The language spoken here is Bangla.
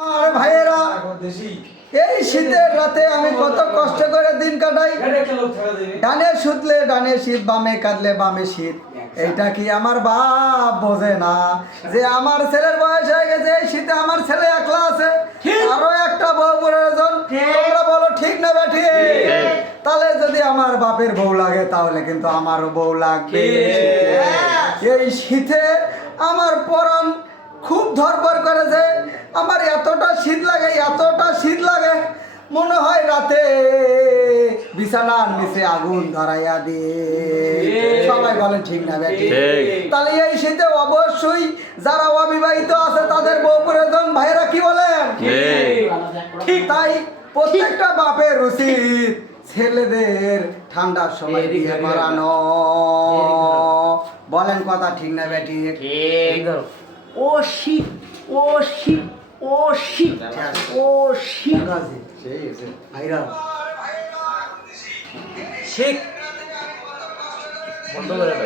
আর ভাইয়েরা এই শীতের রাতে আমি কত কষ্ট করে দিন কাটাই। ডানে শুধলে ডানে শীত, বামে কাঁদলে বামে শীত। এইটা কি আমার বাপ বোঝে না যে আমার ছেলের বয়স হয়ে গেছে, এই শীতে আমার ছেলে একলা আছে, আরো একটা বউ প্রয়োজন। তোমরা বলো ঠিক না বেঠি? তাহলে যদি আমার বাপের বউ লাগে তাহলে কিন্তু আমারও বউ লাগবে। এই শীতে আমার পরাণ খুব ধরপড় করেছে। আমার এতটা শীত লাগে মনে হয় রাতে বিছানার নিচে আগুন ধরাইয়া দিয়ে। সবাই বলেন ঠিক না বেটি? তাহলে এই শীতে অবশ্যই যারা অবিবাহিত আছে তাদের বউ প্রয়োজন। ভাইয়েরা কি বলেন? ঠিক তাই প্রত্যেকটা বাপের উচিত ছেলেদের ঠান্ডার সময় বিয়ে করানো। বলেন কথা ঠিক না বেটি? ও শীত, ও শীত, ও শীত, ও শীত। ভাইরা ঠিক বন্ধ করে দাও।